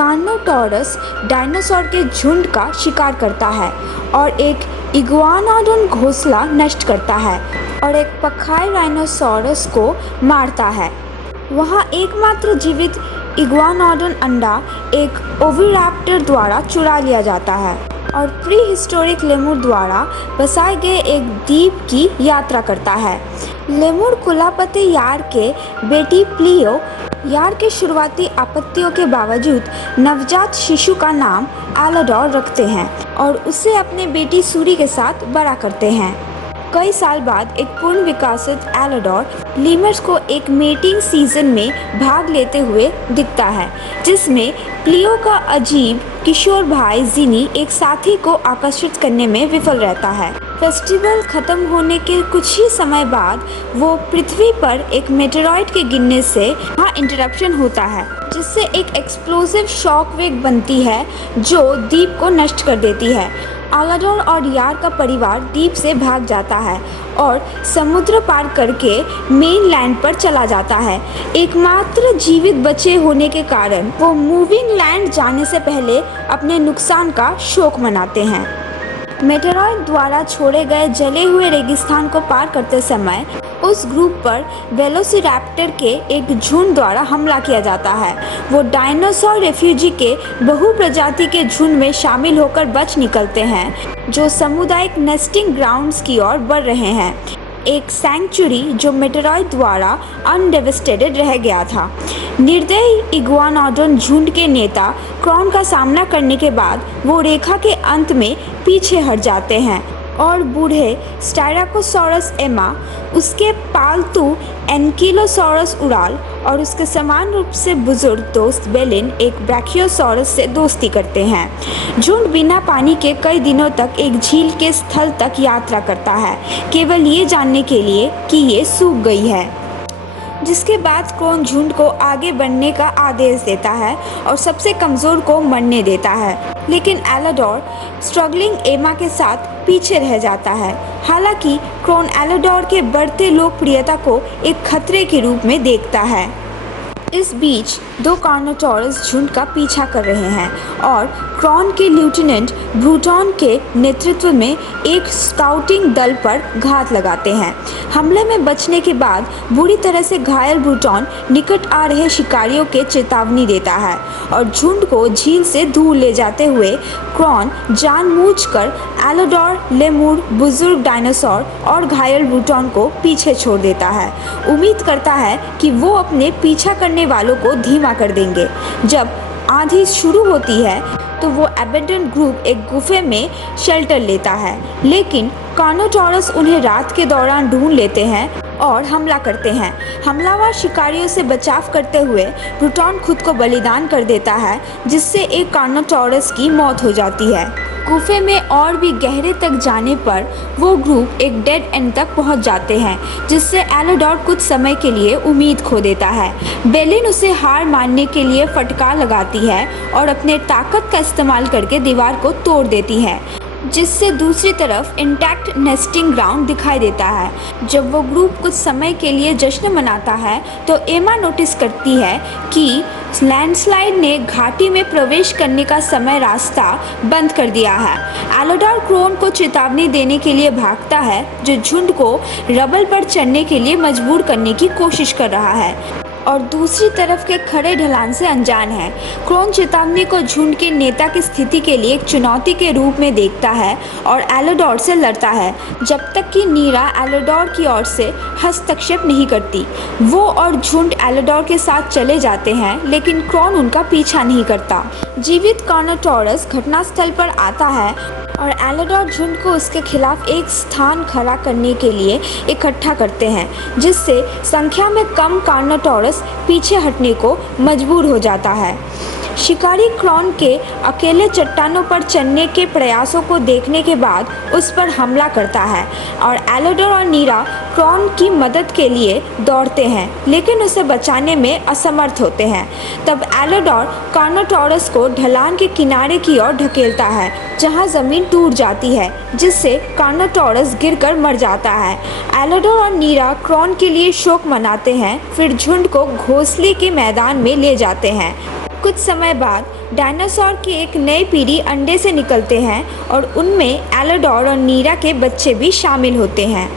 कार्नोटोरस dinosaur के झुंड का शिकार करता है और एक इग्वानाडोन घोंसला नष्ट करता है और एक पखाय राइनोसोरस को मारता है। वहाँ एकमात्र जीवित इग्वानाडोन अंडा एक ओविराप्टर द्वारा चुरा लिया जाता है और प्री हिस्टोरिक लेमुर द्वारा बसाए गए एक द्वीप की यात्रा करता है। लेमुर कुलापति यार के बेटी प्लियो यार के शुरुआती आपत्तियों के बावजूद नवजात शिशु का नाम एलाडोर रखते हैं और उसे अपने बेटी सूरी के साथ बड़ा करते हैं। कई साल बाद एक पूर्ण विकसित एलाडोर लीमर्स को एक मेटिंग सीजन में भाग लेते हुए दिखता है, जिसमें प्लियो का अजीब किशोर भाई जिनी एक साथी को आकर्षित करने में विफल रहता है। फेस्टिवल खत्म होने के कुछ ही समय बाद वो पृथ्वी पर एक मेटेरॉइड के गिरने से वहाँ इंटरप्शन होता है, जिससे एक एक्सप्लोसिव शॉक वेव बनती है जो द्वीप को नष्ट कर देती है। एलाडोर और यार का परिवार द्वीप से भाग जाता है और समुद्र पार करके मेनलैंड पर चला जाता है। एकमात्र जीवित बचे होने के कारण वो मूविंग लैंड जाने से पहले अपने नुकसान का शोक मनाते हैं। मेटेरॉइड द्वारा छोड़े गए जले हुए रेगिस्तान को पार करते समय उस ग्रुप पर वेलोसिरैप्टर के एक झुंड द्वारा हमला किया जाता है। वो डायनासोर रेफ्यूजी के बहुप्रजाति के झुंड में शामिल होकर बच निकलते हैं, जो सामुदायिक नेस्टिंग ग्राउंड्स की ओर बढ़ रहे हैं, एक सैंक्चुरी जो मेटेरॉइड द्वारा अनडेवस्टेटेड रह गया था। निर्दयी इग्वानाडोन झुंड के नेता क्रॉन का सामना करने के बाद वो रेखा के अंत में पीछे हट जाते हैं और बूढ़े स्टायराकोसॉरस एमा, उसके पालतू एनकिलोसॉरस उराल और उसके समान रूप से बुजुर्ग दोस्त बेलिन एक ब्रैकियोसॉरस से दोस्ती करते हैं। झुंड बिना पानी के कई दिनों तक एक झील के स्थल तक यात्रा करता है, केवल ये जानने के लिए कि ये सूख गई है, जिसके बाद क्रॉन झुंड को आगे बढ़ने का आदेश देता है और सबसे कमज़ोर को मरने देता है। लेकिन एलाडोर स्ट्रगलिंग एमा के साथ पीछे रह जाता है। हालांकि क्रॉन एलाडोर के बढ़ते लोकप्रियता को एक खतरे के रूप में देखता है। इस बीच दो कार्नोटोरस झुंड का पीछा कर रहे हैं और क्रॉन के लेफ्टिनेंट ब्रूटॉन के नेतृत्व में एक स्काउटिंग दल पर घात लगाते हैं। हमले में बचने के बाद बुरी तरह से घायल ब्रूटॉन निकट आ रहे शिकारियों के चेतावनी देता है और झुंड को झील से दूर ले जाते हुए क्रॉन जानबूझकर एलाडोर, लेमुर, बुजुर्ग डायनासोर और घायल ब्रूटॉन को पीछे छोड़ देता है। उम्मीद करता है कि वो अपने पीछा करने वालों को धीमा कर देंगे। जब आंधी शुरू होती है तो वो एबेंडन ग्रुप एक गुफे में शेल्टर लेता है, लेकिन कार्नोटोरस उन्हें रात के दौरान ढूंढ लेते हैं और हमला करते हैं। हमलावर शिकारियों से बचाव करते हुए ब्रूटॉन खुद को बलिदान कर देता है, जिससे एक कार्नोटोरस की मौत हो जाती है। गुफे में और भी गहरे तक जाने पर वो ग्रुप एक डेड एंड तक पहुंच जाते हैं, जिससे एलाडोर कुछ समय के लिए उम्मीद खो देता है। बेलिन उसे हार मानने के लिए फटकार लगाती है और अपने ताकत का इस्तेमाल करके दीवार को तोड़ देती है, जिससे दूसरी तरफ इंटैक्ट नेस्टिंग ग्राउंड दिखाई देता है। जब वो ग्रुप कुछ समय के लिए जश्न मनाता है तो एमा नोटिस करती है कि लैंडस्लाइड ने घाटी में प्रवेश करने का समय रास्ता बंद कर दिया है। एलाडोर क्रॉन को चेतावनी देने के लिए भागता है, जो झुंड को रबल पर चढ़ने के लिए मजबूर करने की कोशिश कर रहा है और दूसरी तरफ के खड़े ढलान से अनजान है। क्रॉन चेतावनी को झुंड के नेता की स्थिति के लिए एक चुनौती के रूप में देखता है और एलाडोर से लड़ता है, जब तक कि नीरा एलाडोर की ओर से हस्तक्षेप नहीं करती। वो और झुंड एलाडोर के साथ चले जाते हैं, लेकिन क्रॉन उनका पीछा नहीं करता। जीवित कार्नोटोरस घटनास्थल पर आता है और एलाडोर झुंड को उसके खिलाफ एक स्थान खड़ा करने के लिए इकट्ठा करते हैं, जिससे संख्या में कम कार्नोटोरस पीछे हटने को मजबूर हो जाता है। शिकारी क्रॉन के अकेले चट्टानों पर चढ़ने के प्रयासों को देखने के बाद उस पर हमला करता है और एलाडोर और नीरा क्रॉन की मदद के लिए दौड़ते हैं, लेकिन उसे बचाने में असमर्थ होते हैं। तब एलाडोर कार्नोटोरस को ढलान के किनारे की ओर ढकेलता है, जहां ज़मीन टूट जाती है, जिससे कार्नोटोरस गिरकर मर जाता है। एलाडोर और नीरा क्रॉन के लिए शोक मनाते हैं, फिर झुंड को घोंसले के मैदान में ले जाते हैं। कुछ समय बाद डायनासोर की एक नई पीढ़ी अंडे से निकलते हैं और उनमें एलोडोर और नीरा के बच्चे भी शामिल होते हैं।